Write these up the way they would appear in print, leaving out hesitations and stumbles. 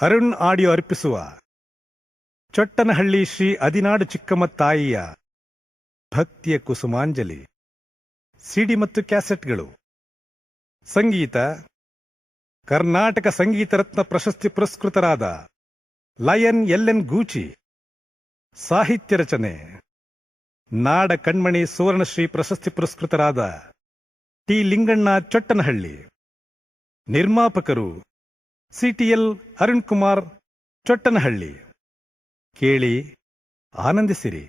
Arun audio ಅರ್ಪಿಸುವ ಚೊಟ್ಟನಹಳ್ಳಿ ಶ್ರೀ ಅದಿನಾಡು ಚಿಕ್ಕಮ್ಮ ತಾಯಿಯ ಭಕ್ತಿಯ ಕುಸುಮಾಂಜಲಿ ಸಿಡಿ ಮತ್ತು ಕ್ಯಾಸೆಟ್ಗಳು. ಸಂಗೀತ ಕರ್ನಾಟಕ ಸಂಗೀತ ರತ್ನ ಪ್ರಶಸ್ತಿ ಪುರಸ್ಕೃತರಾದ ಲಯನ್ ಎಲ್.ಎನ್. ಗೂಚಿ. ಸಾಹಿತ್ಯ ರಚನೆ ನಾಡ ಕಣ್ಮಣಿ ಸುವರ್ಣಶ್ರೀ ಪ್ರಶಸ್ತಿ ಪುರಸ್ಕೃತರಾದ ಟಿ. ಲಿಂಗಣ್ಣ ಚೊಟ್ಟನಹಳ್ಳಿ. ನಿರ್ಮಾಪಕರು ಸಿಟಿಎಲ್ ಅರುಣ್ ಕುಮಾರ್ ಚೊಟ್ಟನಹಳ್ಳಿ. ಕೇಳಿ ಆನಂದಿಸಿರಿ.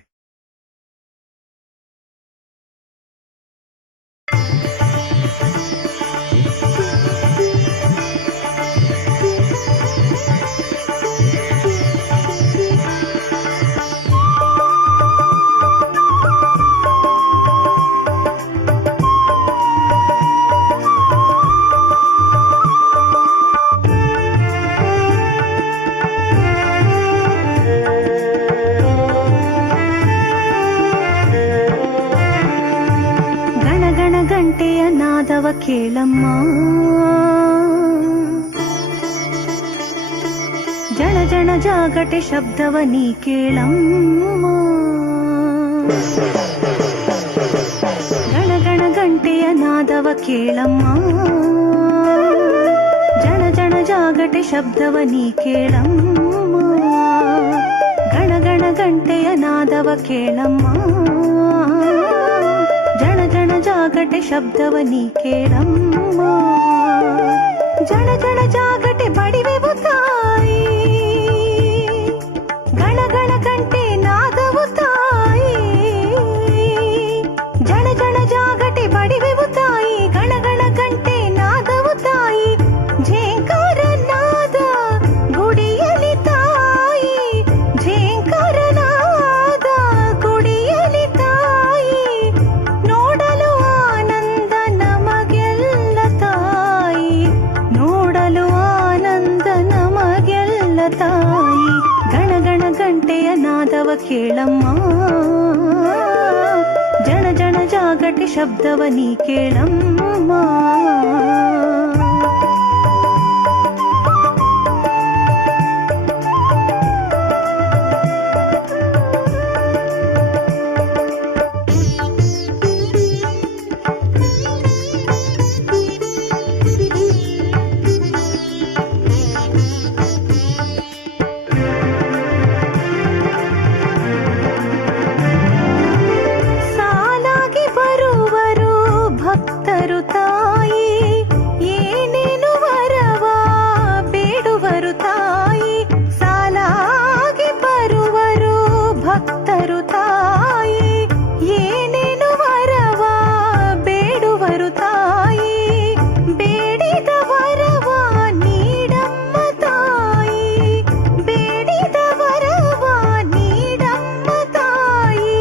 ನಾದವ ಕೇಳಮ್ಮ, ಜಣ ಜಣ ಜಾಗಟೆ ಶಬ್ದವ ನೀ ಕೇಳಮ್ಮ. ಗಣ ಗಣ ಗಂಟೆಯ ನಾದವ ಕೇಳಮ್ಮ, ಜಣ ಜಣ ಜಾಗಟೆ ಶಬ್ದವ ನೀ ಕೇಳಮ್ಮ. ಗಣ ಗಣ ಗಂಟೆಯ ನಾದವ ಕೇಳಮ್ಮ, ಜಣ ಜಣ ಜಾಗಟೆ ಶಬ್ದವ ನೀ ಕೇಳಮ್ಮ. ಜಣ ಜಣ ಜಾಗಟೆ ಬಡಿವೆವು ತಾಯಿ, ಗಣ ಗಣ ಗಂಟೆ ನಾದವು ತಾಯಿ. ಜಣ ಜಣ ಜಾಗಟೆ ಬಡಿವೆವು ತಾಯಿ, ಗಣ ಗಣ ಗಂಟೆ ನಾದವು ತಾಯಿ. ಝೇಂಕಾರ ನಾದ ಗುಡಿಯಲಿ ತಾಯಿ, ಝೇಂಕಾರ ನಾದ ಗುಡಿಯಲಿ ತಾಯಿ. ನೋಡಲು ಆನಂದ ನಮಗೆಲ್ಲ ತಾಯಿ, ನೋಡಲು ಆನಂದ ನಮಗೆಲ್ಲ ತಾಯಿ. ಗಣ ಗಣ ಗಂಟೆಯ ನಾದವ ಕೇಳಮ್ಮ, ಜಣ ಜಣ ಜಾಗಟೆ ಶಬ್ದವ ನೀ ಕೇಳಮ್ಮ. ಭಕ್ತರು ತಾಯಿ, ಏನೇನು ವರವ ಬೇಡುವರು ತಾಯಿ. ಸಾಲಾಗಿ ಬರುವರು ಭಕ್ತರು ತಾಯಿ, ಏನೇನು ವರವ ಬೇಡುವರು ತಾಯಿ. ಬೇಡಿದ ವರವ ನೀಡಮ್ಮ ತಾಯಿ, ಬೇಡಿದ ವರವ ನೀಡಮ್ಮ ತಾಯಿ.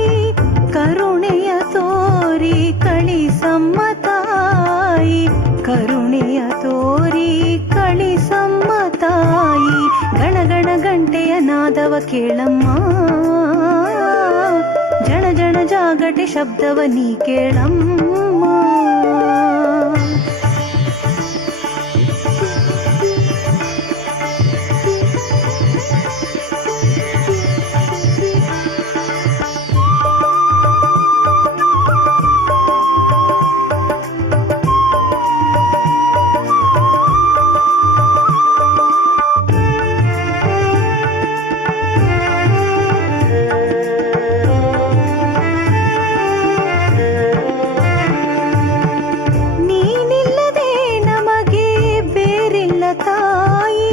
ಕರುಣೆಯ ತೋರಿ ಕಳಿಸಮ್ಮ ತಾಯಿ, ಕರುಣೆಯ ತೋರಿ ಕಳಿಸಮ್ಮ ತಾಯಿ. ಗಣ ಗಣ ಗಂಟೆಯ ನಾದವ ಕೇಳಮ್ಮ, ಜಣ ಜಣ ಜಾಗಟೆ ಶಬ್ದವ ನೀ ಕೇಳಮ್ಮ. ನೀನಿಲ್ಲದೆ ನಮಗೆ ಬೇರಿಲ್ಲ ತಾಯಿ,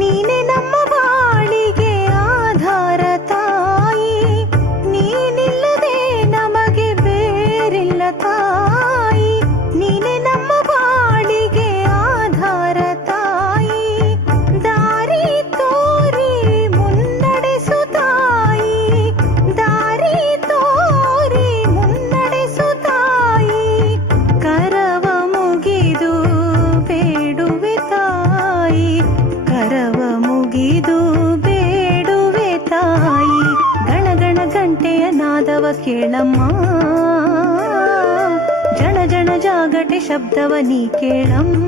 ನೀನೆ ನಮ್ಮ ಬಾಳಿಗೆ ಆಧಾರ ತಾಯಿ. ನೀನಿಲ್ಲದೆ ನಮಗೆ ಬೇರಿಲ್ಲ ತಾಯಿ, ನೀನೆ ನಮ್ಮ ಬಾಳಿಗೆ ಆಧಾರ ತಾಯಿ. ದಾರಿ ತೋರಿ ಮುನ್ನಡೆಸು ತಾಯಿ, ದಾರಿ ತೋರಿ ಮುನ್ನಡೆಸು ತಾಯಿ. ಕರವ ಮುಗಿದು ಬೇಡುವೆ ತಾಯಿ, ಕರವ ಮುಗಿದು ಬೇಡುವೆ ತಾಯಿ. ಗಣ ಗಣ ಗಂಟೆಯ ನಾದವ ಕೇಳಮ್ಮ, ಜಣ ಜಣ ಜಾಗಟೆ ಶಬ್ದವ ನೀ ಕೇಳಮ್ಮ.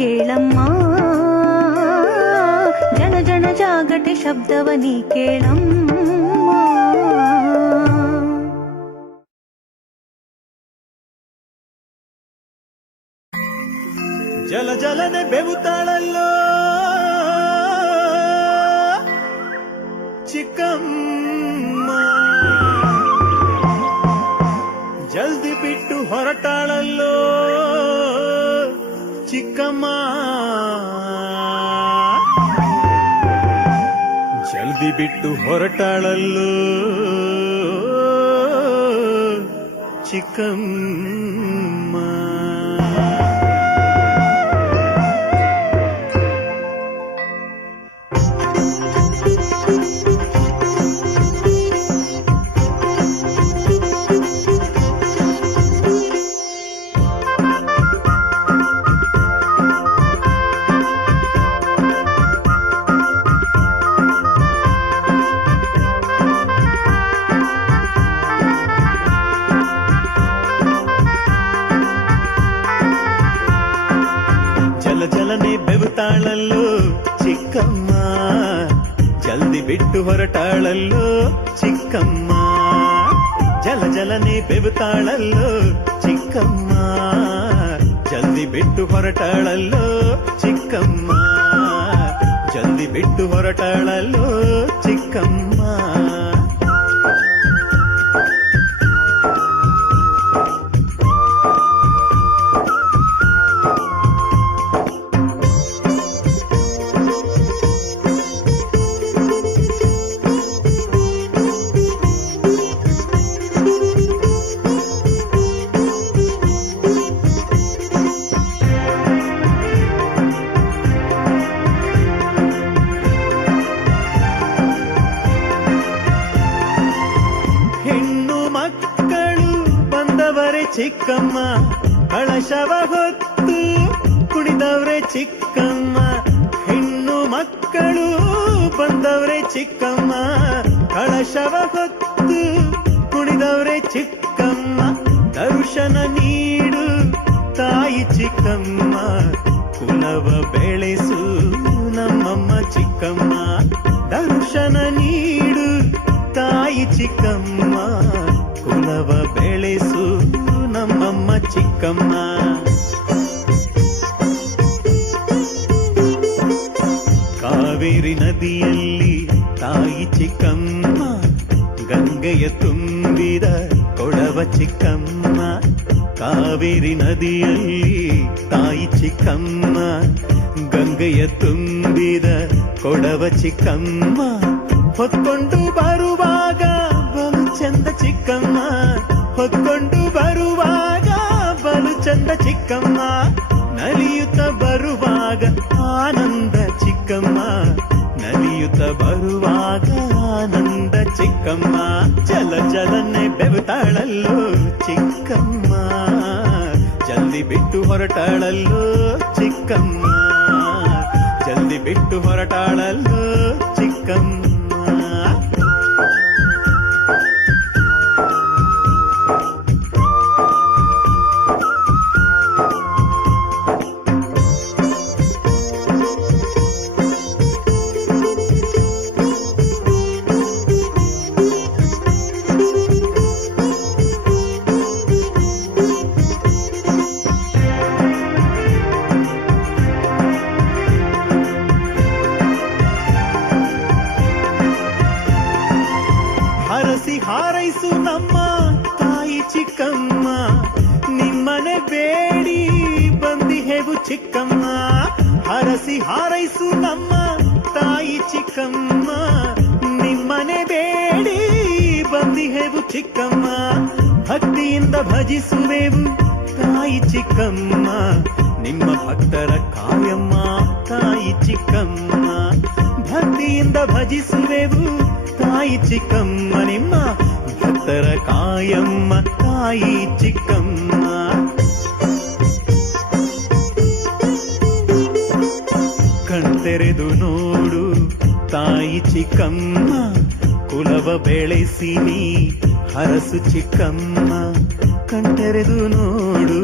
ಕೇಳಮ್ಮ ಜನ ಜನ ಜಾಗಟೆ ಶಬ್ದವ ನೀ ಕೇಳಮ್ಮ. ಜಲ ಜಲನೆ ಬೆವುತ್ತಾಳಲ್ಲೋ ಚಿಕ್ಕಮ್ಮ, ಜಲ್ದಿ ಬಿಟ್ಟು ಹೊರಟಾಳಲ್ಲೋ ಚಿಕ್ಕಮ್ಮ, ಜಲ್ದಿ ಬಿಟ್ಟು ಹೊರಟಾಳಲ್ಲೋ ಚಿಕ್ಕಮ್ಮ. ಜಲ ಜಲನೆ ಬೆವುತ್ತಾಳಲ್ಲೋ ಚಿಕ್ಕಮ್ಮ, ಜಲ್ದಿ ಬಿಟ್ಟು ಹೊರಟಾಳಲ್ಲೋ ಚಿಕ್ಕಮ್ಮ, ಜಲ ಜಲನೆ ಬೆವುತ್ತಾಳಲ್ಲೋ ಚಿಕ್ಕಮ್ಮ, ಜಲ್ದಿ ಬಿಟ್ಟು ಹೊರಟಾಳಲ್ಲೋ ಚಿಕ್ಕಮ್ಮ, ಜಲ್ದಿ ಬಿಟ್ಟು ಹೊರಟಾಳಲ್ಲೋ ಚಿಕ್ಕಮ್ಮ. ಚಿಕ್ಕಮ್ಮ ಕಳಶವ ಹೊತ್ತು ಕುಣಿದವ್ರೆ ಚಿಕ್ಕಮ್ಮ, ಹೆಣ್ಣು ಮಕ್ಕಳು ಬಂದವ್ರೆ ಚಿಕ್ಕಮ್ಮ, ಕಳಶವ ಹೊತ್ತು ಕುಣಿದವ್ರೆ ಚಿಕ್ಕಮ್ಮ, ದರ್ಶನ ನೀಡು ತಾಯಿ ಚಿಕ್ಕಮ್ಮ, ಕುಲವ ಬೆಳೆಸು ನಮ್ಮಮ್ಮ ಚಿಕ್ಕಮ್ಮ, ದರ್ಶನ ನೀಡು ತಾಯಿ ಚಿಕ್ಕಮ್ಮ, ಕುಲವ ಬೆಳೆಸು ನಮ್ಮಮ್ಮ ಚಿಕ್ಕಮ್ಮ. ಕಾವೇರಿ ನದಿಯಲ್ಲಿ ತಾಯಿ ಚಿಕ್ಕಮ್ಮ, ಗಂಗೆಯ ತುಂಬಿದ ಕೊಡವ ಚಿಕ್ಕಮ್ಮ, ಕಾವೇರಿ ನದಿಯಲ್ಲಿ ತಾಯಿ ಚಿಕ್ಕಮ್ಮ, ಗಂಗೆಯ ತುಂಬಿದ ಕೊಡವ ಚಿಕ್ಕಮ್ಮ, ಹೊತ್ಕೊಂಡು ಬರುವಾಗ ಬಲು ಚಂದ ಚಿಕ್ಕಮ್ಮ, ಹೊತ್ಕೊಂಡು ಬರುವಾಗ ಬಲು ಚಂದ ಚಿಕ್ಕಮ್ಮ, ನಲಿಯುತ್ತ ಬರುವಾಗ ಆನಂದ ಚಿಕ್ಕಮ್ಮ, ನಲಿಯುತ್ತ ಬರುವಾಗ ಆನಂದ ಚಿಕ್ಕಮ್ಮ, ಜಲ ಜಲನೆ ಬೆವುತ್ತಾಳಲ್ಲೋ ಚಿಕ್ಕಮ್ಮ, ಜಲ್ದಿ ಬಿಟ್ಟು ಹೊರಟಾಳಲ್ಲೋ ಚಿಕ್ಕಮ್ಮ, ಜಲ್ದಿ ಬಿಟ್ಟು ಹೊರಟಾಳಲ್ಲೋ ಚಿಕ್ಕಮ್ಮ. ಹರಸಿ ಹಾರೈಸು ನಮ್ಮ ತಾಯಿ ಚಿಕ್ಕಮ್ಮ, ನಿಮ್ಮನೆ ಬೇಡಿ ಬಂದಿಹೆವು ಚಿಕ್ಕಮ್ಮ, ಹರಸಿ ಹಾರೈಸು ನಮ್ಮ ತಾಯಿ ಚಿಕ್ಕಮ್ಮ, ನಿಮ್ಮನೆ ಬೇಡಿ ಬಂದಿಹೆವು ಚಿಕ್ಕಮ್ಮ, ಭಕ್ತಿಯಿಂದ ಭಜಿಸುವೆವು ತಾಯಿ ಚಿಕ್ಕಮ್ಮ, ನಿಮ್ಮ ಭಕ್ತರ ಕಾಯಮ್ಮ ತಾಯಿ ಚಿಕ್ಕಮ್ಮ, ಭಕ್ತಿಯಿಂದ ಭಜಿಸುವೆವು ತಾಯಿ ಚಿಕ್ಕಮ್ಮ, ನಿಮ್ಮ ಭಕ್ತರ ಕಾಯಮ್ಮ ತಾಯಿ ಚಿಕ್ಕಮ್ಮ. ಕಣ್ತೆರೆದು ನೋಡು ತಾಯಿ ಚಿಕ್ಕಮ್ಮ, ಕುಲವ ಬೆಳೆಸಿ ನೀ ಹರಸು ಚಿಕ್ಕಮ್ಮ, ಕಣ್ತೆರೆದು ನೋಡು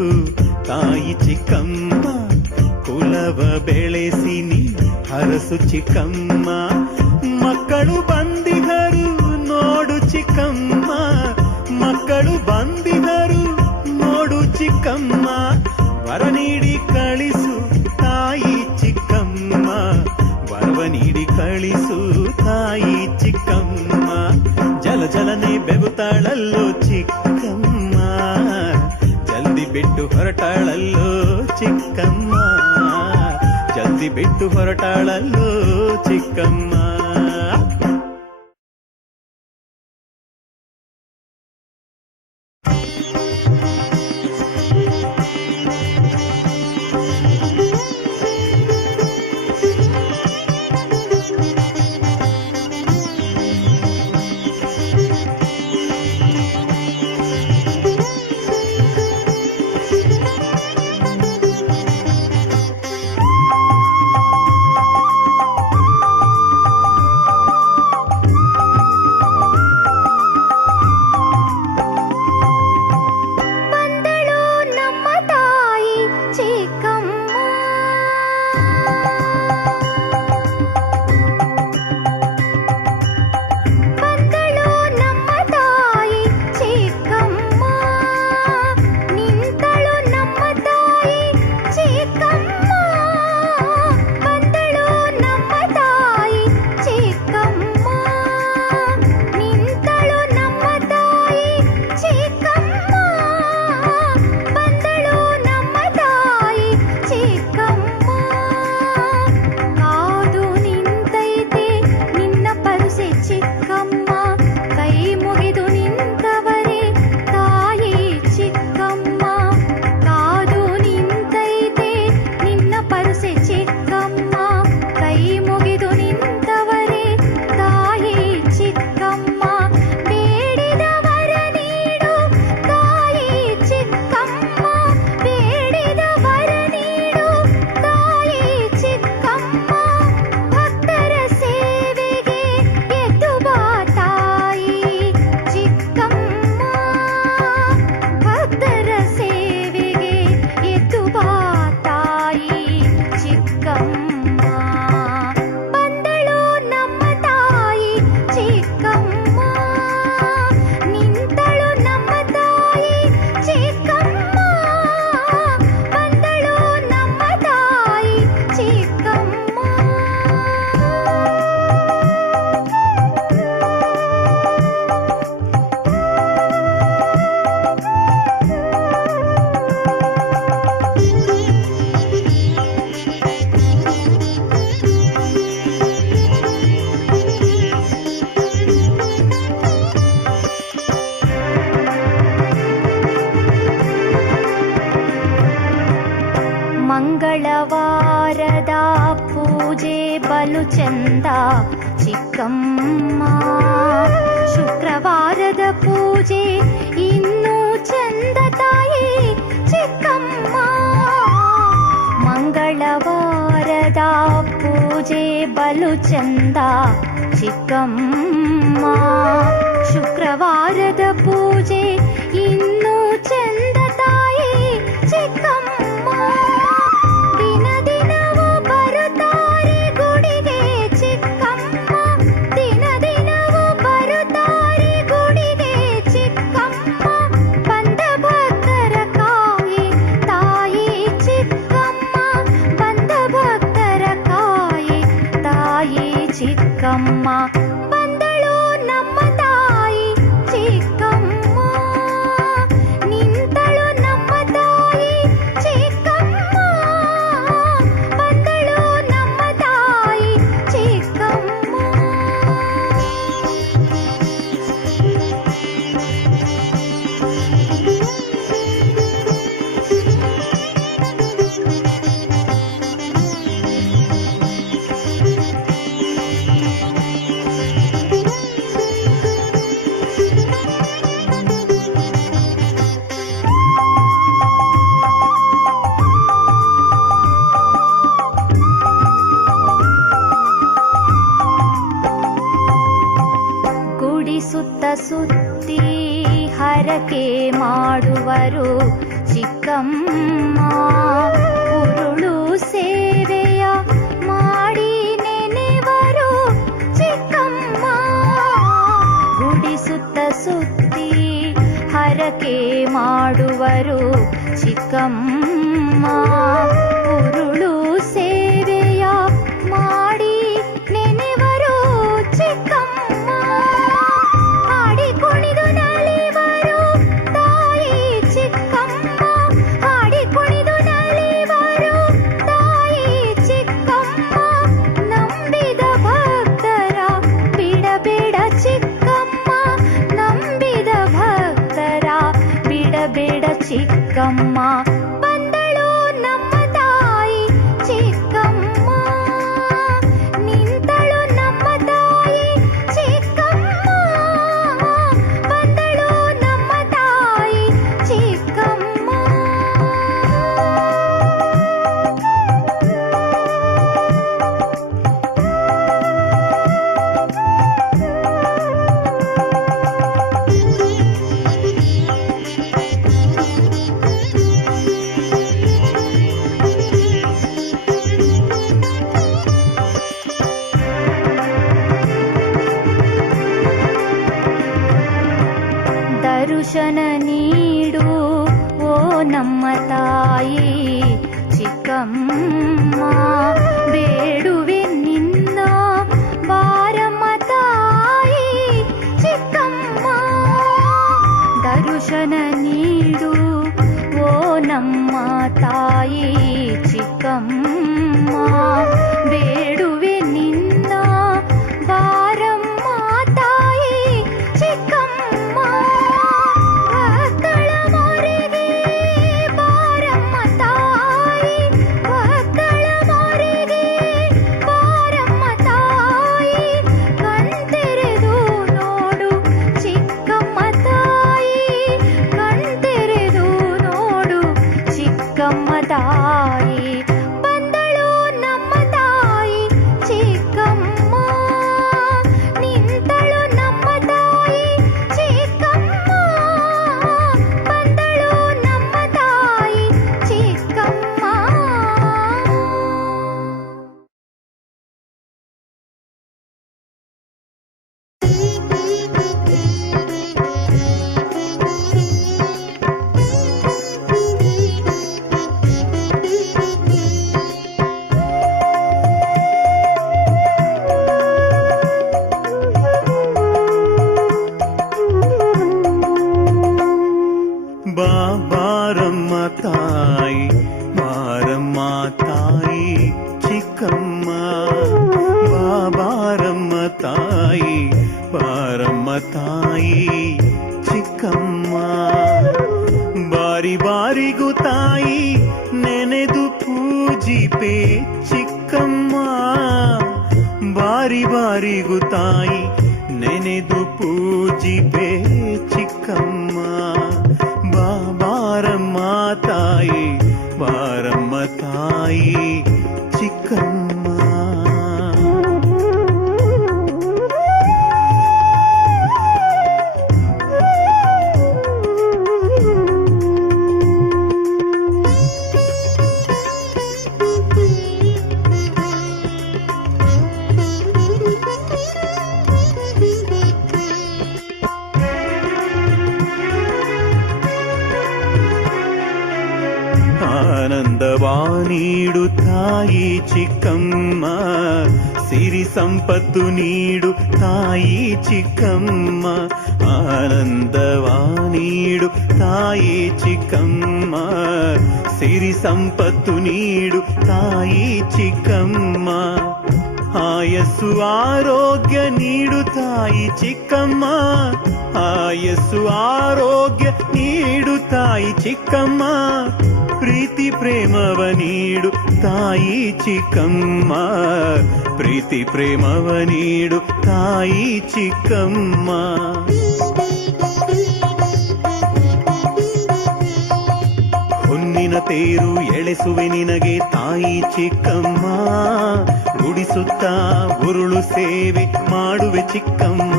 ತಾಯಿ ಚಿಕ್ಕಮ್ಮ, ಕುಲವ ಬೆಳೆಸಿ ನೀ ಹರಸು ಚಿಕ್ಕಮ್ಮ. ಮಕ್ಕಳು ಬಂದಿದರು ನೋಡು ಚಿಕ್ಕಮ್ಮ, ಮಕ್ಕಳು ಬಂದಿದರು ನೋಡು ಚಿಕ್ಕಮ್ಮ. ವರ ನೀಡಿ ಕಳಿಸು ತಾಯಿ ಚಿಕ್ಕಮ್ಮ, ವರವ ನೀಡಿ ಕಳಿಸು ತಾಯಿ ಚಿಕ್ಕಮ್ಮ. ಜಲ ಜಲನೆ ಬೆಗುತ್ತಾಳಲ್ಲೋ ಚಿಕ್ಕಮ್ಮ, ಜಲ್ದಿ ಬಿಟ್ಟು ಹೊರಟಾಳಲ್ಲೋ ಚಿಕ್ಕಮ್ಮ, ಜಲ್ದಿ ಬಿಟ್ಟು ಹೊರಟಾಳಲ್ಲೋ ಚಿಕ್ಕಮ್ಮ. ಮಂಗಳವಾರದ ಪೂಜೆ ಬಲು ಚಂದ ಚಿಕ್ಕಮ್ಮ, ಶುಕ್ರವಾರದ ಪೂಜೆ ಇನ್ನೂ ಚಂದ ತಾಯಿ ಚಿಕ್ಕಮ್ಮ. ಮಂಗಳವಾರದ ಪೂಜೆ ಬಲು ಚಂದ ಚಿಕ್ಕಮ್ಮ, ಶುಕ್ರವಾರದ ಪೂಜೆ ಇನ್ನೂ ಚಂದ ತಾಯಿ ಚಿಕ್ಕಮ್ಮ. ದಿನ ದಿನವೂ ಬರುತ್ತಾರೆ ಗುಡಿಗೆ ಚಿಕ್ಕಮ್ಮ, ದಿನ ದಿನವೂ ಬರುತ್ತಾರೆ ಗುಡಿಗೆ ಚಿಕ್ಕಮ್ಮ. ಬಂದ ಭಕ್ತರ ಕಾಯಿ ತಾಯಿ ಚಿಕ್ಕಮ್ಮ, ಬಂದ ಭಕ್ತರ ಕಾಯಿ ತಾಯಿ ಚಿಕ್ಕಮ್ಮ. ಬಂದಳು ನಮ್ಮ ತಾಯಿ ಚಿಕ್ಕಮ್ಮ, ನಿಂತಳು ನಮ್ಮ ತಾಯಿ ಚಿಕ್ಕಮ್ಮ, ಬಂದಳು ನಮ್ಮ ತಾಯಿ ಚಿಕ್ಕಮ್ಮ. ಗುಡಿ ಸುತ್ತ ಸುತ್ತಿ ಹರಕೆ ಮಾಡುವರು ಚಿಕ್ಕಮ್ಮ, ಉರುಳು ಸೇ ನೆನೆವರು ಚಿಕ್ಕಮ್ಮ. ಉರುಳು ಸೇವೆಯ ಮಾಡಿ ನೆನೆವರು ಚಿಕ್ಕಮ್ಮ. ಹಾಡಿ ಕುಣಿದು ನಲಿವರು ತಾಯಿ ಚಿಕ್ಕಮ್ಮ. ಹಾಡಿ ಕುಣಿದು ನಲಿವರು ತಾಯಿ ಚಿಕ್ಕಮ್ಮ. ನಂಬಿದ ಭಕ್ತರ ಬಿಡಬೇಡ ಚಿಕ್ಕಮ್ಮ. ನಂಬಿದ ಭಕ್ತರ ಬಿಡಬೇಡ ಚಿಕ್ಕಮ್ಮ. ಬಂದಳು ನಮ್ಮ ತಾಯಿ ಚಿಕ್ಕಮ್ಮ. ನಿಂತಳು ನಮ್ಮ ತಾಯಿ ಚಿಕ್ಕಮ್ಮ. ಬಂದಳು ನಮ್ಮ ತಾಯಿ ಚಿಕ್ಕಮ್ಮ. ದರ್ಶನ ನೀಡು ಓ ನಮ್ಮ ತಾಯಿ ಚಿಕ್ಕಮ್ಮ. ಬೇಡುವೆ ನಿನ್ನ ಬಾರಮ್ಮ ತಾಯಿ ಚಿಕ್ಕಮ್ಮ. ದರ್ಶನ ನೀಡು ಓ ನಮ್ಮ ತಾಯಿ ಚಿಕ್ಕಮ್ಮ. ಬೇಡುವೆ ನಿನ್ನ ಬಾರಮ್ಮ ತಾಯಿ ಚಿಕ್ಕಮ್ಮ. ಭಕ್ತಳ ಮೊರೆಗೆ ಬಾರಮ್ಮ ತಾಯಿ. ಭಕ್ತಳ ಮೊರೆಗೆ ಬಾರಮ್ಮ ತಾಯಿ. ಕಣ್ತೆರೆದು ನೋಡು ಚಿಕ್ಕಮ್ಮ ತಾಯಿ. ಕಣ್ತೆರೆದು ನೋಡು ಚಿಕ್ಕಮ್ಮ ತಾಯಿ. ಬಂದಳು ನಮ್ಮ ತಾಯಿ ಚಿಕ್ಕಮ್ಮ. ನಿಂತಳು ನಮ್ಮ ತಾಯಿ ಚಿಕ್ಕಮ್ಮ. ಬಂದಳು ನಮ್ಮ ತಾಯಿ ಚಿಕ್ಕಮ್ಮ. ಬಾರಮ್ಮ ತಾಯಿ ಬಾರಮ್ಮ ತಾಯಿ ಚಿಕ್ಕಮ್ಮ. ಬಾರಮ್ಮ ತಾಯಿ ಬಾರಮ್ಮ ತಾಯಿ ಚಿಕ್ಕಮ್ಮ. ಬಾರಿ ಬಾರಿಗೂ ತಾಯಿ ನೆನೆದು ಪೂಜಿಪೆ ಚಿಕ್ಕಮ್ಮ. ಬಾರಿ ಬಾರಿಗೂ ತಾಯಿ ನೆನೆದು ಪೂಜಿಪೆ ಚಿಕ್ಕಮ್ಮ. ಬಾರಮ್ಮ ತಾಯಿ ಬಾರಮ್ಮ ತಾಯಿ ಚಿಕ್ಕಮ್ಮ. ಆನಂದವಾ ನೀಡು ತಾಯಿ ಚಿಕ್ಕಮ್ಮ. ಸಿರಿ ಸಂಪತ್ತು ನೀಡು ತಾಯಿ ಚಿಕ್ಕಮ್ಮ. ಆನಂದವಾ ನೀಡು ತಾಯಿ ಚಿಕ್ಕಮ್ಮ. ಸಿರಿ ಸಂಪತ್ತು ನೀಡು ತಾಯಿ ಚಿಕ್ಕಮ್ಮ. ಆಯಸ್ಸು ಆರೋಗ್ಯ ನೀಡು ತಾಯಿ ಚಿಕ್ಕಮ್ಮ. ಆಯಸ್ಸು ಆರೋಗ್ಯ ನೀಡು ತಾಯಿ ಚಿಕ್ಕಮ್ಮ. ಪ್ರೀತಿ ಪ್ರೇಮವ ನೀಡು ತಾಯಿ ಚಿಕ್ಕಮ್ಮ. ಪ್ರೀತಿ ಪ್ರೇಮವ ನೀಡು ತಾಯಿ ಚಿಕ್ಕಮ್ಮ. ಹೊನ್ನಿನ ತೇರು ಎಳೆಸುವೆ ನಿನಗೆ ತಾಯಿ ಚಿಕ್ಕಮ್ಮ. ಗುಡಿಸುತ್ತಾ ಉರುಳು ಸೇವೆ ಮಾಡುವೆ ಚಿಕ್ಕಮ್ಮ.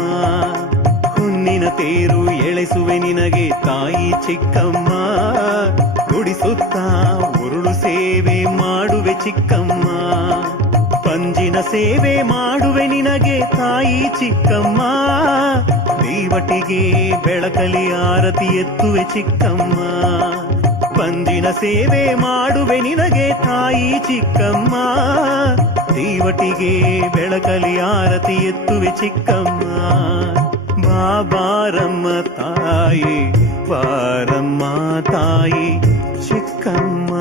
ಹೊನ್ನಿನ ತೇರು ಎಳೆಸುವೆ ನಿನಗೆ ತಾಯಿ ಚಿಕ್ಕಮ್ಮ. ಗುಡಿಸುತ್ತಾ ಉರುಳು ಸೇವೆ ಮಾಡುವೆ ಚಿಕ್ಕಮ್ಮ. ಪಂಜಿನ ಸೇವೆ ಮಾಡುವೆ ನಿನಗೆ ತಾಯಿ ಚಿಕ್ಕಮ್ಮ. ದೀವಟಿಗೆ ಬೆಳಕಲಿ ಆರತಿ ಎತ್ತುವೆ ಚಿಕ್ಕಮ್ಮ, ಪಂಜಿನ ಸೇವೆ ಮಾಡುವೆ ನಿನಗೆ ತಾಯಿ ಚಿಕ್ಕಮ್ಮ. ದೀವಟಿಗೆ ಬೆಳಕಲಿ ಆರತಿ ಎತ್ತುವೆ ಚಿಕ್ಕಮ್ಮ. ಬಾರಮ್ಮ ತಾಯಿ, ಬಾರಮ್ಮ ತಾಯಿ ಚಿಕ್ಕಮ್ಮ.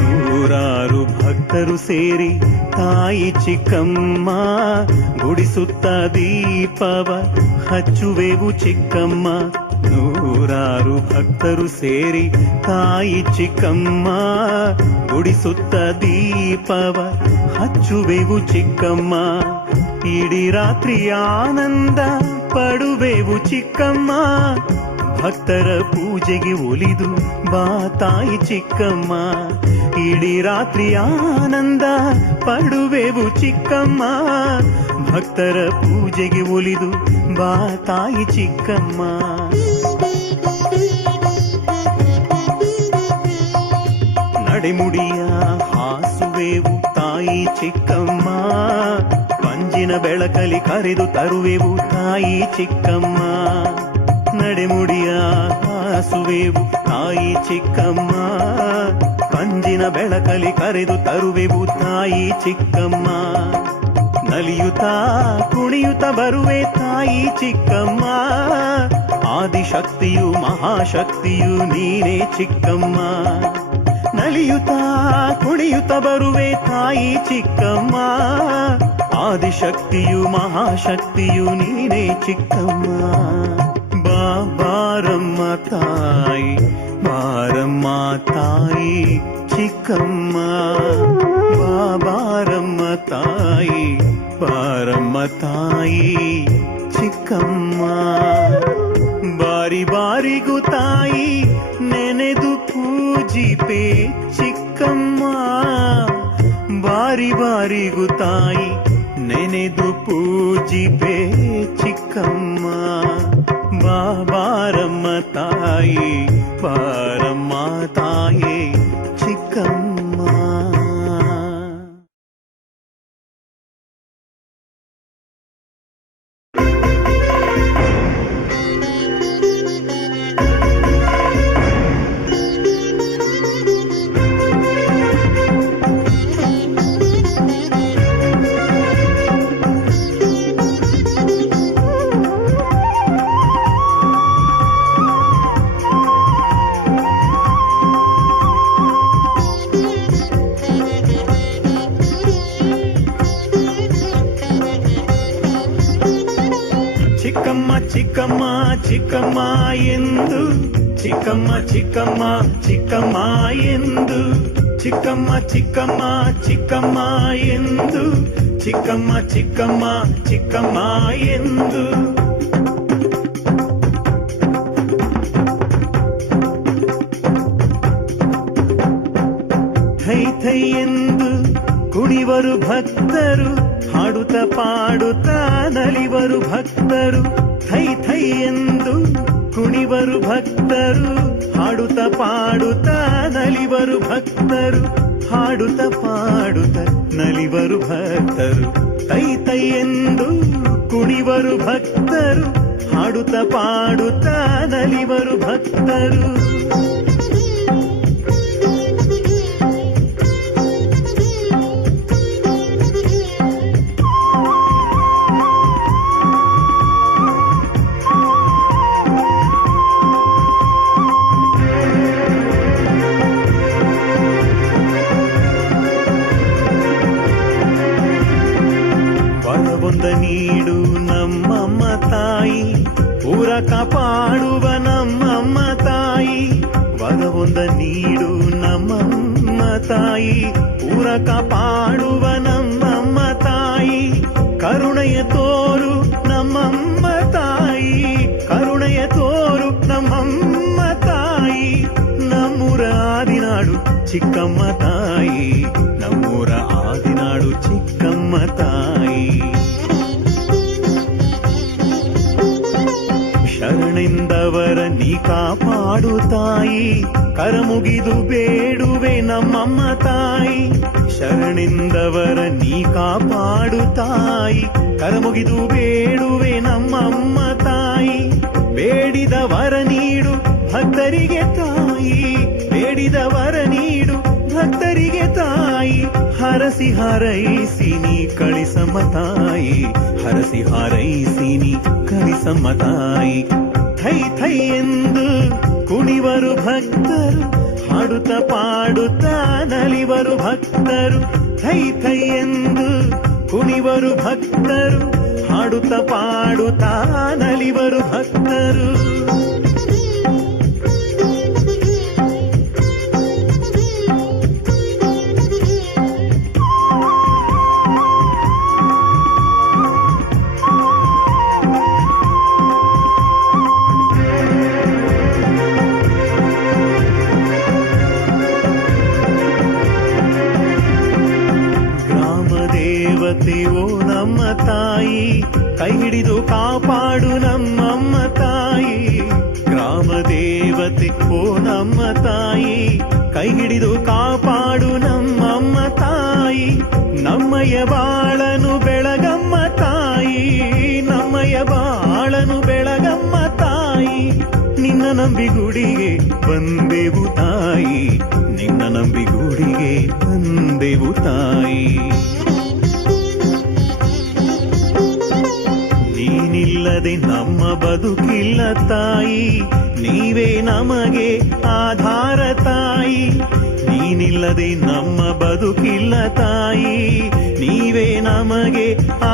ನೂರಾರು ಭಕ್ತರು ಸೇರಿ ತಾಯಿ ಚಿಕ್ಕಮ್ಮ, ಗುಡಿಸುತ್ತ ದೀಪವ ಹಚ್ಚುವೆವು ಚಿಕ್ಕಮ್ಮ. ನೂರಾರು ಭಕ್ತರು ಸೇರಿ ತಾಯಿ ಚಿಕ್ಕಮ್ಮ, ಗುಡಿಸುತ್ತ ದೀಪವ ಹಚ್ಚುವೆವು ಚಿಕ್ಕಮ್ಮ. ಇಡೀ ರಾತ್ರಿ ಆನಂದ ಪಡುವೆವು ಚಿಕ್ಕಮ್ಮ, ಭಕ್ತರ ಪೂಜೆಗೆ ಒಲಿದು ಬಾ ತಾಯಿ ಚಿಕ್ಕಮ್ಮ. ಇಡೀ ರಾತ್ರಿ ಆನಂದ ಪಡುವೆವು ಚಿಕ್ಕಮ್ಮ, ಭಕ್ತರ ಪೂಜೆಗೆ ಒಲಿದು ಬಾ ತಾಯಿ ಚಿಕ್ಕಮ್ಮ. ನಡೆಮುಡಿಯ ಹಾಸುವೆವು ತಾಯಿ ಚಿಕ್ಕಮ್ಮ, ಪಂಜಿನ ಬೆಳಕಲಿ ಕರೆದು ತರುವೆವು ತಾಯಿ ಚಿಕ್ಕಮ್ಮ. ನಡೆಮುಡಿಯ ಹಾಸುವೆವು ತಾಯಿ ಚಿಕ್ಕಮ್ಮ, ಪಂಜಿನ ಬೆಳಕಲಿ ಕರೆದು ತರುವೆವು ತಾಯಿ ಚಿಕ್ಕಮ್ಮ. ನಲಿಯುತ್ತಾ ಕುಣಿಯುತ್ತ ಬರುವೆ ತಾಯಿ ಚಿಕ್ಕಮ್ಮ, ಆದಿಶಕ್ತಿಯು ಮಹಾಶಕ್ತಿಯು ನೀನೇ ಚಿಕ್ಕಮ್ಮ. ನಲಿಯುತ್ತಾ ಕುಣಿಯುತ್ತ ಬರುವೆ ತಾಯಿ ಚಿಕ್ಕಮ್ಮ, ಆದಿಶಕ್ತಿಯು ಮಹಾಶಕ್ತಿಯು ನೀನೇ ಚಿಕ್ಕಮ್ಮ. ಬಾರಮ್ಮ ತಾಯಿ, ಬಾರಮ್ಮ ತಾಯಿ ಚಿಕ್ಕಮ್ಮ. ಬಾರಮ್ಮ ತಾಯಿ, ಬಾರಮ್ಮ ತಾಯಿ ಚಿಕ್ಕಮ್ಮ. ಬಾರಿ ಬಾರಿಗೂ ತಾಯಿ ನೆನೆದು ಪೂಜಿಪೆ ಚಿಕ್ಕಮ್ಮ, ಬಾರಿ ಬಾರಿಗೂ ತಾಯಿ ನೆನೆದು ಪೂಜಿಪೆ ಚಿಕ್ಕಮ್ಮ. ಬಾರಮ್ಮ ತಾಯಿ, ಬಾರಮ್ಮ ತಾಯಿ ಚಿಕ್ಕಮ್ಮ. ಚಿಕ್ಕಮ್ಮ ಚಿಕ್ಕಮ್ಮ ಚಿಕ್ಕಮ್ಮ ಎಂದು, ಚಿಕ್ಕಮ್ಮ ಚಿಕ್ಕಮ್ಮ ಚಿಕ್ಕಮ್ಮ ಎಂದು, ಚಿಕ್ಕಮ್ಮ ಚಿಕ್ಕಮ್ಮ ಚಿಕ್ಕಮ್ಮ ಎಂದು, ಚಿಕ್ಕಮ್ಮ ಚಿಕ್ಕಮ್ಮ ಚಿಕ್ಕಮ್ಮ ಎಂದು. ಥೈ ಥೈ ಎಂದು ಕುಣಿವರು ಭಕ್ತರು, ಹಾಡುತ್ತ ಪಾಡುತ್ತ ನಲಿವರು ಭಕ್ತರು. ಥೈ ಥೈ ಎಂದು ಕುಣಿವರು ಭಕ್ತರು, ಹಾಡುತ್ತ ಪಾಡುತ್ತ ನಲಿವರು ಭಕ್ತರು. ಹಾಡುತ್ತ ಪಾಡುತ್ತ ನಲಿವರು ಭಕ್ತರು. ಥೈ ಥೈ ಎಂದು ಕುಣಿವರು ಭಕ್ತರು, ಹಾಡುತ್ತ ಪಾಡುತ್ತ ನಲಿವರು ಭಕ್ತರು. ವರವೊಂದ ನೀಡು ನಮ್ಮಮ್ಮ ತಾಯಿ, ಊರ ಕಾಪಾಡುವ ನಮ್ಮಮ್ಮ ತಾಯಿ. ವರವೊಂದ ನೀಡು ನಮ್ಮಮ್ಮ ತಾಯಿ, ಊರ ಕಾಪಾಡುವ ನಮ್ಮಮ್ಮ ತಾಯಿ. ಕರುಣೆಯ ತೋರು ನಮ್ಮಮ್ಮ ತಾಯಿ, ಕರುಣೆಯ ತೋರು ನಮ್ಮಮ್ಮ ತಾಯಿ. ನಮ್ಮೂರ ಚಿಕ್ಕಮ್ಮ ತಾಯಿ, ನಮ್ಮೂರ ಆದಿನಾಡು ಚಿಕ್ಕಮ್ಮ ತಾಯಿ. ಶರಣೆಂದವರ ನೀ ಕಾಪಾಡು ತಾಯಿ, ಕರಮುಗಿದು ಬೇಡುವೆ ನಮ್ಮಮ್ಮ ತಾಯಿ. ಶರಣೆಂದವರ ನೀ ಕಾಪಾಡು ತಾಯಿ, ಕರಮುಗಿದು ಬೇಡುವೆ ನಮ್ಮಮ್ಮ ತಾಯಿ. ಬೇಡಿದ ವರ ನೀಡು ಭಕ್ತರಿಗೆ ತಾಯಿ, ಬೇಡಿದ ವರ ನೀಡು ಭಕ್ತರಿಗೆ ತಾಯಿ. ಹರಸಿ ಹಾರೈಸಿ ನೀ ಕಳಿಸಮ್ಮ ತಾಯಿ, ಹರಸಿ ಹಾರೈಸಿ ನೀ ಕಳಿಸಮ್ಮ ತಾಯಿ. ಥೈ ಥೈ ಎಂದು ಕುಣಿವರು ಭಕ್ತರು, ಹಾಡುತ್ತ ಪಾಡುತ್ತಾ ನಲಿವರು ಭಕ್ತರು. ಥೈ ಥೈ ಎಂದು ಕುಣಿವರು ಭಕ್ತರು, ಹಾಡುತ್ತ ಪಾಡುತ್ತಾ ನಲಿವರು ಭಕ್ತರು. ದೇವತೆಯೋ ನಮ್ಮ ತಾಯಿ, ಕೈ ಹಿಡಿದು ಕಾಪಾಡು ನಮ್ಮಮ್ಮ ತಾಯಿ. ಗ್ರಾಮ ದೇವತೆ ಓ ನಮ್ಮ ತಾಯಿ, ಕೈ ಹಿಡಿದು ಕಾಪಾಡು ನಮ್ಮಮ್ಮ ತಾಯಿ. ನಮ್ಮಯ್ಯ ಬಾಳನು ಬೆಳಗಮ್ಮ ತಾಯಿ, ನಮ್ಮಯ್ಯ ಬಾಳನು ಬೆಳಗಮ್ಮ ತಾಯಿ. ನಿನ್ನ ನಂಬಿ ಗುಡಿಗೆ ಬಂದೆವು ತಾಯಿ, ನಿನ್ನ ನಂಬಿ ಗುಡಿಗೆ ಬಂದೆವು ತಾಯಿ. ನೀನಿಲ್ಲದೆ ನಮ್ಮ ಬದುಕಿಲ್ಲ ತಾಯಿ, ನೀವೇ ನಮಗೆ ಆಧಾರ ತಾಯಿ. ನೀನಿಲ್ಲದೆ ನಮ್ಮ ಬದುಕಿಲ್ಲ ತಾಯಿ, ನೀವೇ ನಮಗೆ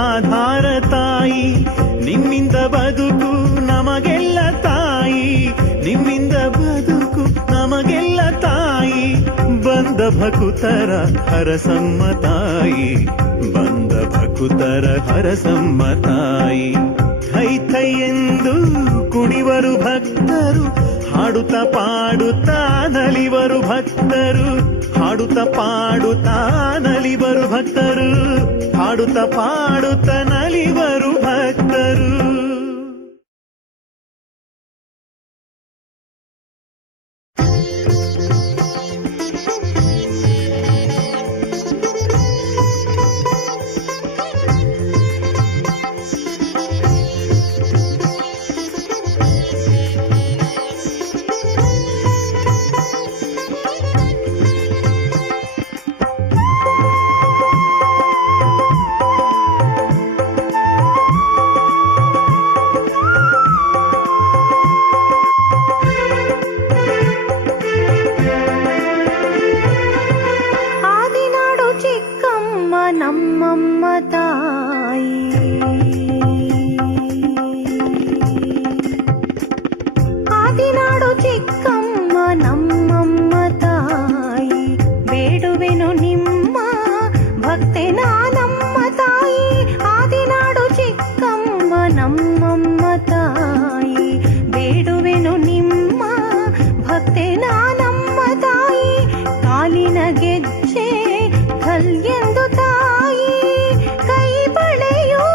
ಆಧಾರ ತಾಯಿ. ನಿಮ್ಮಿಂದ ಬದುಕು ನಮಗೆಲ್ಲ ತಾಯಿ, ನಿಮ್ಮಿಂದ ಬದುಕು ನಮಗೆಲ್ಲ ತಾಯಿ. ಬಂದ ಭಕುತರ ಹರಸಮ್ಮ ತಾಯಿ, ಬಂದ ಭಕುತರ ಹರಸಮ್ಮ ತಾಯಿ. ಥೈ ಥೈ ಎಂದು ಕುಣಿವರು ಭಕ್ತರು, ಹಾಡುತ್ತ ಪಾಡುತ್ತಾ ನಲಿವರು ಭಕ್ತರು. ಹಾಡುತ್ತ ಪಾಡುತ್ತಾ ನಲಿವರು ಭಕ್ತರು, ಹಾಡುತ್ತ ಪಾಡುತ್ತ ನಲಿವರು ಭಕ್ತರು. ನಮ್ಮಮ್ಮ ತಾಯಿ. ಆದಿನಾಡು ಚಿಕ್ಕಮ್ಮ ನಮ್ಮಮ್ಮ ತಾಯಿ, ಬೇಡುವೆನು ನಿಮ್ಮ ಭಕ್ತೆ ನಾನಮ್ಮ ತಾಯಿ. ಆದಿನಾಡು ಚಿಕ್ಕಮ್ಮ ನಮ್ಮಮ್ಮ ತಾಯಿ, ಬೇಡುವೆನು ನಿಮ್ಮ ಭಕ್ತೆ ನಾನಮ್ಮ ತಾಯಿ. ಕಾಲಿನ ಗೆಜ್ಜೆ ಕಲ್ಯೆಂದು ತಾಯಿ, ಕೈ ಬಳೆಯು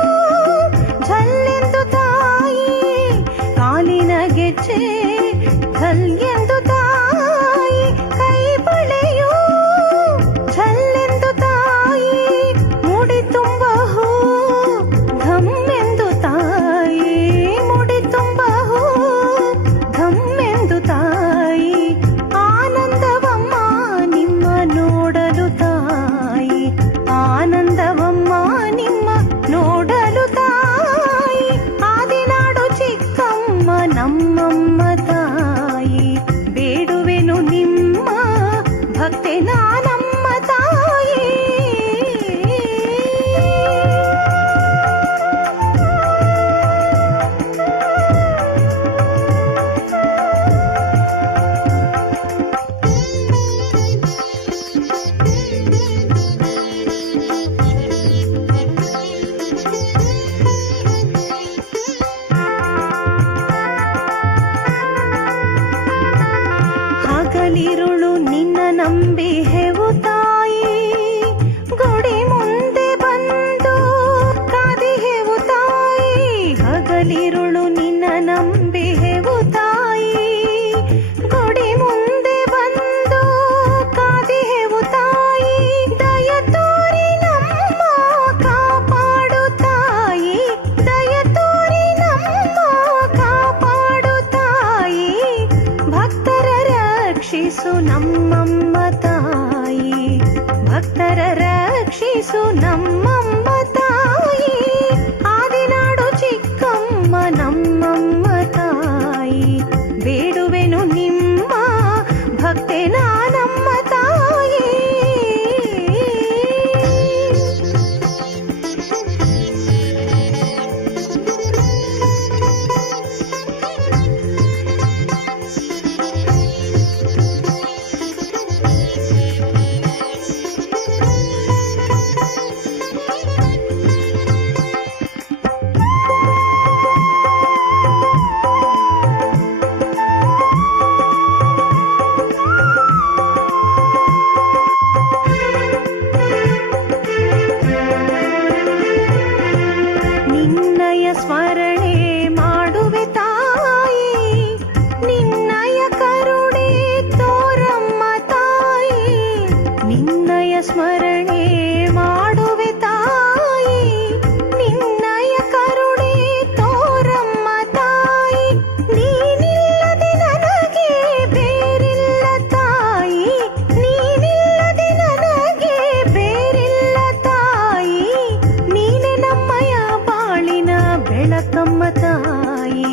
ತಾಯಿ,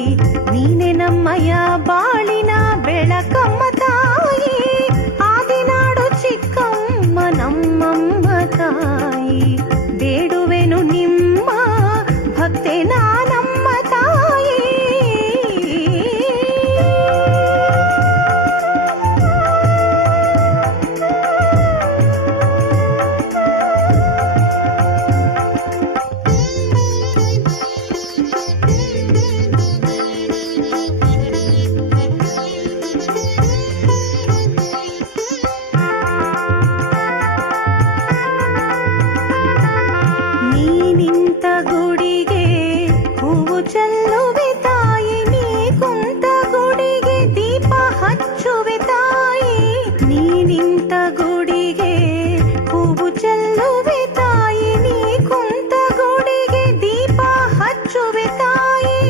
ನೀನೆ ನಮ್ಮಯ ಬಾಳಿನ ಬೆಳಕಮ್ಮ ತಾಯಿ, ಆದಿನಾಡು ಚಿಕ್ಕಮ್ಮ ನಮ್ಮಮ್ಮ ತಾಯಿ, ಬೇಡುವೆನು ನಿಮ್ಮ ಭಕ್ತೆ ನಾನಮ್ಮ ತಾಯಿ. ನೀನಿಂತ ಗುಡಿಗೆ ಹೂವು ಚೆಲ್ಲುವೆ ತಾಯಿ, ನೀ ಕುಂತ ಗುಡಿಗೆ ದೀಪ ಹಚ್ಚುವೆ ತಾಯಿ, ನೀನಿಂತ ಗುಡಿಗೆ ಹೂವು ಚೆಲ್ಲುವೆ ತಾಯಿ, ನೀ ಕುಂತ ಗುಡಿಗೆ ದೀಪ ಹಚ್ಚುವೆ ತಾಯಿ,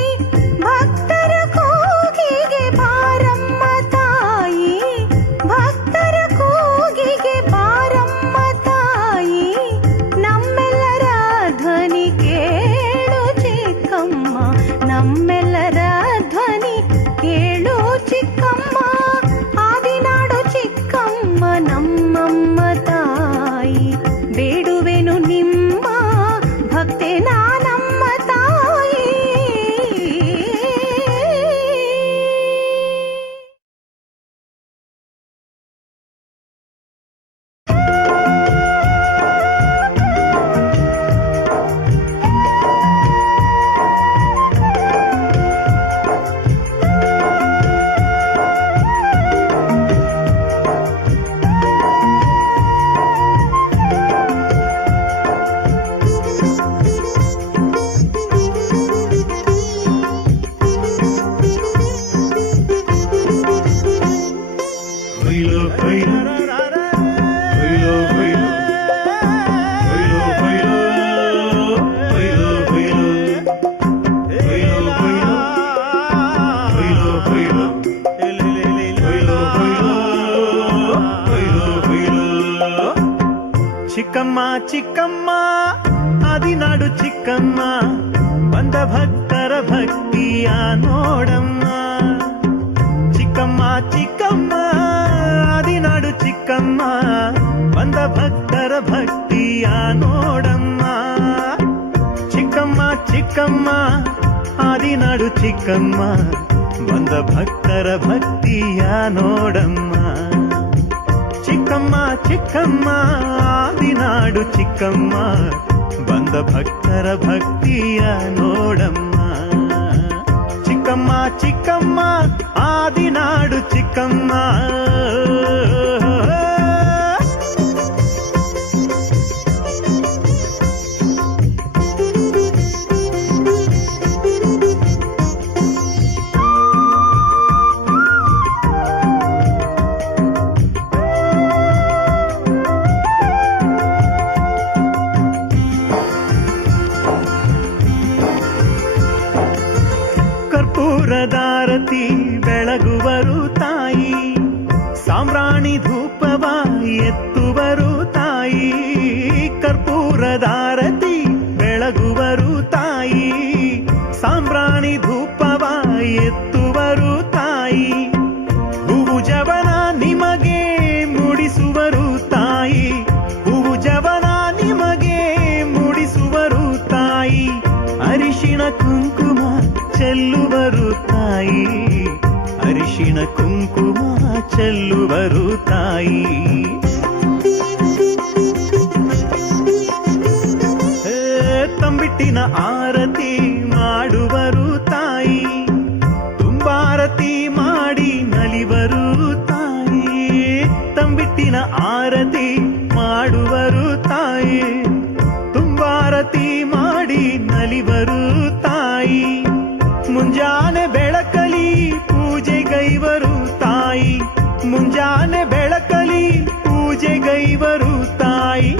ಭಕ್ತರ ಕೂಗಿಗೆ ಬಾರಮ್ಮ ತಾಯಿ, ಭಕ್ತರ ಕೂಗಿಗೆ ಬಾರಮ್ಮ ತಾಯಿ, ನಮ್ಮೆಲ್ಲರ ಧ್ವನಿ ಕೇಳು ಚಿಕ್ಕಮ್ಮ, ನಮ್ಮೆಲ್ಲರ ಧ್ವನಿ ಕೇಳು ಚಿಕ್ಕಮ್ಮ, ಆದಿನಾಡು ಚಿಕ್ಕಮ್ಮ ನಮ್ಮಮ್ಮ ತಾಯಿ, ಬೇಡುವೆನು ನಿಮ್ಮ ಭಕ್ತೆ ನಾನಮ್ಮ ತಾಯಿ. ಹೊಯ್ಲೋ ಹೊಯ್ಲೋ ಹೊಯ್ಲೋ ಹೊಯ್ಲೋ ಹೊಯ್ಲೋ ಹೊಯ್ಲೋ ಹೊಯ್ಲೋ ಹೊಯ್ಲೋ ಹೊಯ್ಲೋ ಹೊಯ್ಲೋ ಹೊಯ್ಲೋ ಹೊಯ್ಲೋ ಹೊಯ್ಲೋ ಹೊಯ್ಲೋ. ಚಿಕ್ಕಮ್ಮ ಚಿಕ್ಕಮ್ಮ ಆದಿನಾಡು ಚಿಕ್ಕಮ್ಮ, ಬಂದ ಭಕ್ತರ ಭಕ್ತಿಯ ನೋಡಮ್ಮ, ಚಿಕ್ಕಮ್ಮ ಚಿಕ್ಕಮ್ಮ ಆದಿನಾಡು ಚಿಕ್ಕಮ್ಮ, ಬಂದ ಭಕ್ತರ ಭಕ್ತಿಯ ನೋಡಮ್ಮ, ಚಿಕ್ಕಮ್ಮ ಚಿಕ್ಕಮ್ಮ ಆದಿನಾಡು ಚಿಕ್ಕಮ್ಮ, ಬಂದ ಭಕ್ತರ ಭಕ್ತಿಯ ನೋಡಮ್ಮ, ಚಿಕ್ಕಮ್ಮ ಚಿಕ್ಕಮ್ಮ ಆದಿನಾಡು ಚಿಕ್ಕಮ್ಮ, ಬಂದ ಭಕ್ತರ ಭಕ್ತಿಯ ನೋಡಮ್ಮ, ಚಿಕ್ಕಮ್ಮ ಚಿಕ್ಕಮ್ಮ ಆದಿನಾಡು ಚಿಕ್ಕಮ್ಮ. ಕರ್ಪೂರದಾರತಿ ಬೆಳಗುವರು ತಾಯಿ, ಸಾಂಬ್ರಾಣಿ ಧೂಪವ ಎತ್ತುವರು ತಾಯಿ, ಕರ್ಪೂರದಾರತಿ ಬೆಳಗುವರು ತಾಯಿ, ಸಾಂಬ್ರಾಣಿ ಧೂಪವ ಎತ್ತುವರು ತಾಯಿ, ಹೂವು ಜವನ ನಿಮಗೆ ಮುಡಿಸುವರು ತಾಯಿ, ಹೂವು ಜವನ ನಿಮಗೆ ಮುಡಿಸುವರು ತಾಯಿ, ಅರಿಶಿಣ ಕುಂಕುಮ ಚೆಲ್ಲುವರು ತಾಯಿ, ಅರಿಶಿಣ ಕುಂಕುಮ ಚೆಲ್ಲುವರು ತಾಯಿ, ತಂಬಿಟ್ಟಿನ ಆರತಿ ಮಾಡುವರು ತಾಯಿ, ತುಂಬಾರತಿ ಮಾಡಿ ನಲಿವರು ತಾಯಿ, ತಂಬಿಟ್ಟಿನ ಆರತಿ ಮಾಡುವರು ತಾಯಿ, ತುಂಬಾರತಿ ಮಾಡಿ ನಲಿವರು ತಾಯಿ, ಮುಂಜಾನೆ ಬೆಳಕಲಿ ಪೂಜೆಗೈವರು ತಾಯಿ, ಮುಂಜಾನೆ ಬೆಳಕಲಿ ಪೂಜೆಗೈವರು ತಾಯಿ,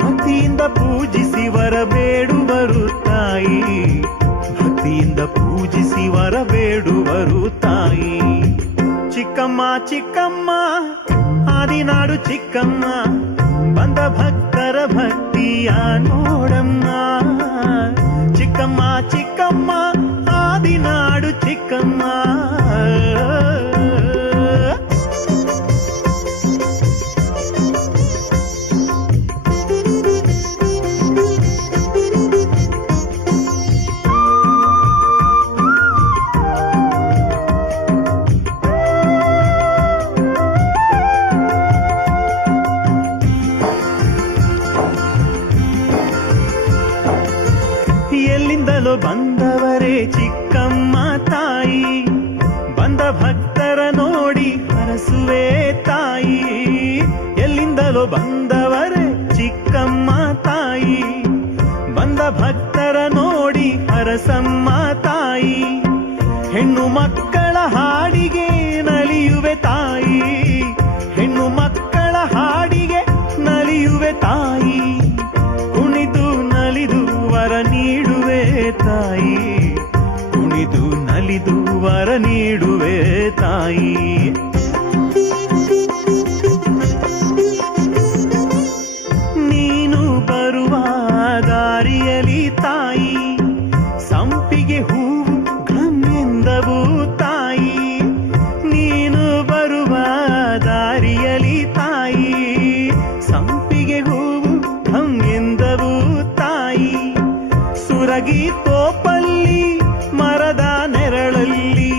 ಭಕ್ತಿಯಿಂದ ಪೂಜಿಸಿ ವರ ಬೇಡುವರು ತಾಯಿ, ಭಕ್ತಿಯಿಂದ ಪೂಜಿಸಿ ವರ ಬೇಡುವರು ತಾಯಿ, ಚಿಕ್ಕಮ್ಮ ಚಿಕ್ಕಮ್ಮ ಆದಿನಾಡು ಚಿಕ್ಕಮ್ಮ, ಬಂದ ಭಕ್ತರ ಭಕ್ತಿಯ ನೋಡಮ್ಮ, ಚಿಕ್ಕಮ್ಮ ಚಿಕ್ಕಮ್ಮ ಎಲ್ಲಿಂದಲೋ ಬಂದವರೇ ಚಿಕ್ಕಮ್ಮ ತಾಯಿ, ಬಂದ ಭಕ್ತರ ನೋಡಿ ಹರಸುವೆ ತಾಯಿ. ಎಲ್ಲಿಂದಲೋ ಬಂದವರೇ ಚಿಕ್ಕಮ್ಮ ತಾಯಿ, ಬಂದ ಭಕ್ತರ ನೋಡಿ ಹರಸಮ್ಮ ತಾಯಿ. ಹೆಣ್ಣು ಮಕ್ಕಳ ಹಾಡಿಗೆ ನಲಿಯುವೆ ತಾಯಿ, ಹೆಣ್ಣು ಮಕ್ಕಳ ಹಾಡಿಗೆ ನಲಿಯುವೆ ತಾಯಿ. ಕುಣಿದು ನಲಿದು ವರ ನೀಡುವೆ ತಾಯಿ, ಕುಣಿದು ನಲಿದು ವರ ನೀಡುವೆ ತಾಯಿ. ನೀನು ಬರುವ ದಾರಿಯಲಿ ತಾಯಿ, ಸಂಪಿಗೆ ಹೂವು ಘಮ್ಮೆಂದವು ತಾಯಿ. ನೀನು ಬರುವ ದಾರಿಯಲಿ ತಾಯಿ, ಸಂಪಿಗೆ ಹೂವು ಘಮ್ಮೆಂದವು ತಾಯಿ. ಸುರಗಿ ತೋಪಲ್ಲಿ ಮರದ ನೆರಳಲ್ಲಿ,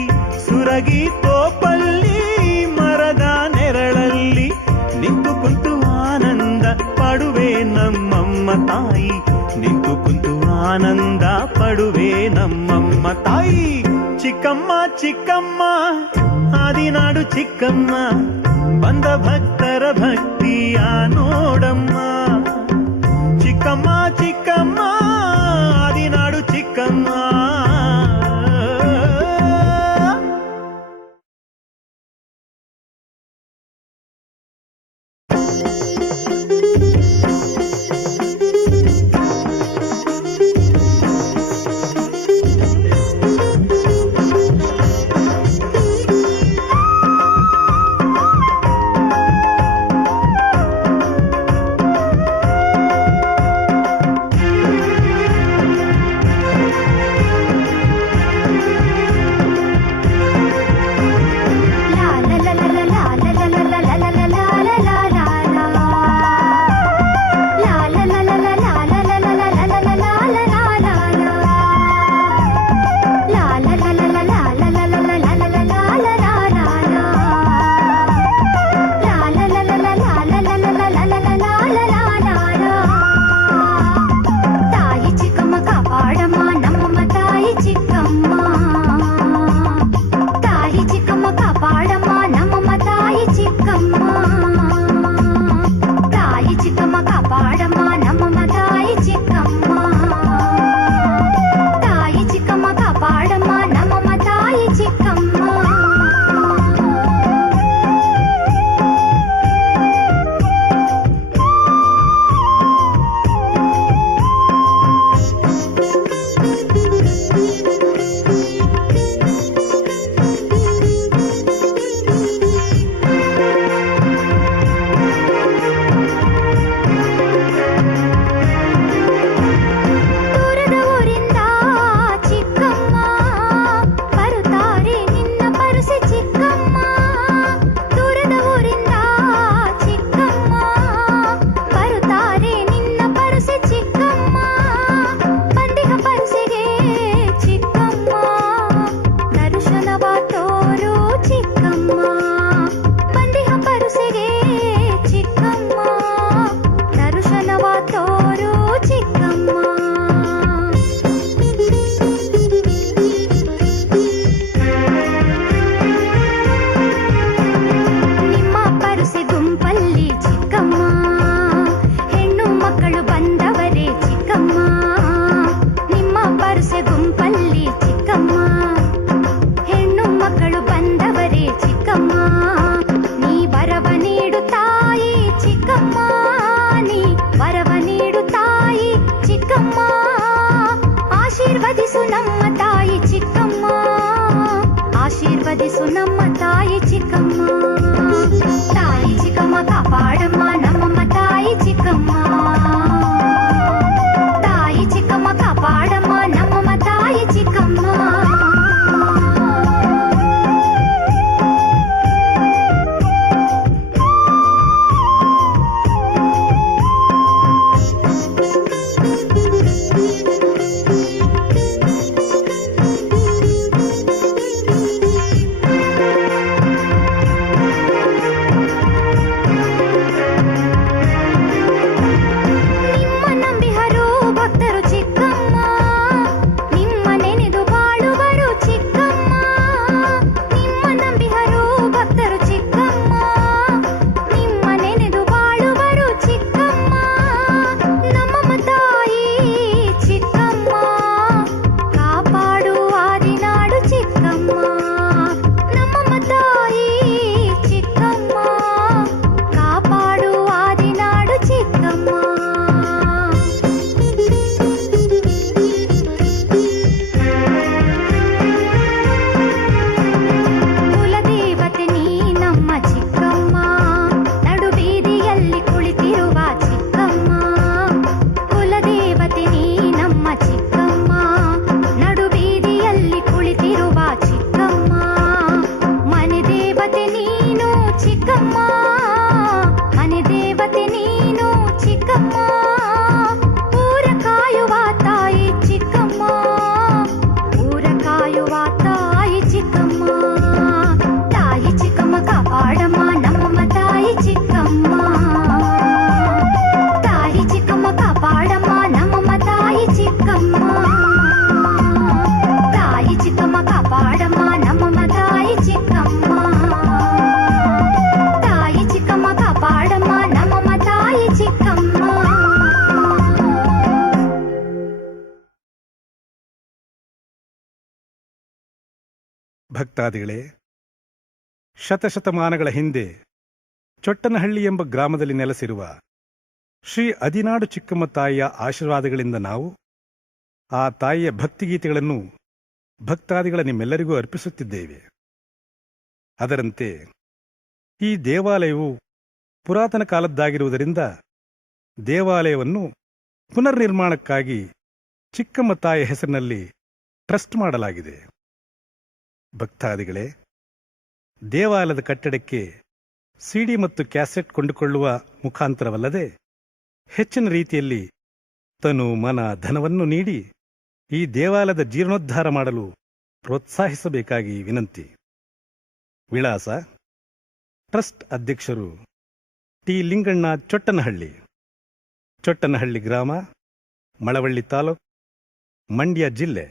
ಸುರಗಿ ತೋಪಲ್ಲಿ ಮರದ ನೆರಳಲ್ಲಿ ನಿಂತು ಕುಂತು ಆನಂದ ಪಡುವೆ ನಮ್ಮಮ್ಮ ತಾಯಿ, ನಿಂತು ಕುಂತು ಆನಂದ ಪಡುವೆ ನಮ್ಮಮ್ಮ ತಾಯಿ. ಚಿಕ್ಕಮ್ಮ ಚಿಕ್ಕಮ್ಮ ಆದಿನಾಡು ಚಿಕ್ಕಮ್ಮ, ಬಂದ ಭಕ್ತರ ಭಕ್ತಿಯ ನೋಡಮ್ಮ. ಚಿಕ್ಕಮ್ಮ ಚಿಕ್ಕಮ್ಮ ಆದಿನಾಡು ಚಿಕ್ಕಮ್ಮ. ಆಶೀರ್ವದಿಸು ನಮ್ಮ ತಾಯಿ ಚಿಕ್ಕಮ್ಮ. ತಾಯಿ ಚಿಕ್ಕಮ್ಮ ಕಾಪಾಡಮ್ಮ ನಮ್ಮಮ್ಮ ತಾಯಿ ಚಿಕ್ಕಮ್ಮ. ತಾಯಿ ಚಿಕ್ಕಮ್ಮ ಕಾಪಾಡಮ್ಮ ನಮ್ಮಮ್ಮ ತಾಯಿ ಚಿಕ್ಕಮ್ಮ. ಭಕ್ತಾದಿಗಳೇ, ಶತಶತಮಾನಗಳ ಹಿಂದೆ ಚೊಟ್ಟನಹಳ್ಳಿ ಎಂಬ ಗ್ರಾಮದಲ್ಲಿ ನೆಲೆಸಿರುವ ಶ್ರೀ ಅದಿನಾಡು ಚಿಕ್ಕಮ್ಮ ತಾಯಿಯ ಆಶೀರ್ವಾದಗಳಿಂದ ನಾವು ಆ ತಾಯಿಯ ಭಕ್ತಿಗೀತೆಗಳನ್ನು ಭಕ್ತಾದಿಗಳ ನಿಮ್ಮೆಲ್ಲರಿಗೂ ಅರ್ಪಿಸುತ್ತಿದ್ದೇವೆ. ಅದರಂತೆ ಈ ದೇವಾಲಯವು ಪುರಾತನ ಕಾಲದ್ದಾಗಿರುವುದರಿಂದ ದೇವಾಲಯವನ್ನು ಪುನರ್ನಿರ್ಮಾಣಕ್ಕಾಗಿ ಚಿಕ್ಕಮ್ಮ ತಾಯಿಯ ಹೆಸರಿನಲ್ಲಿ ಟ್ರಸ್ಟ್ ಮಾಡಲಾಗಿದೆ. ಭಕ್ತಾದಿಗಳೇ, ದೇವಾಲಯದ ಕಟ್ಟಡಕ್ಕೆ ಸಿಡಿ ಮತ್ತು ಕ್ಯಾಸೆಟ್ ಕೊಂಡುಕೊಳ್ಳುವ ಮುಖಾಂತರವಲ್ಲದೆ ಹೆಚ್ಚಿನ ರೀತಿಯಲ್ಲಿ ತನು ಮನ ಧನವನ್ನು ನೀಡಿ ಈ ದೇವಾಲಯದ ಜೀರ್ಣೋದ್ಧಾರ ಮಾಡಲು ಪ್ರೋತ್ಸಾಹಿಸಬೇಕಾಗಿ ವಿನಂತಿ. ವಿಳಾಸ: ಟ್ರಸ್ಟ್ ಅಧ್ಯಕ್ಷರು ಟಿ. ಲಿಂಗಣ್ಣ, ಚೊಟ್ಟನಹಳ್ಳಿ, ಚೊಟ್ಟನಹಳ್ಳಿ ಗ್ರಾಮ, ಮಳವಳ್ಳಿ ತಾಲೂಕು, ಮಂಡ್ಯ ಜಿಲ್ಲೆ.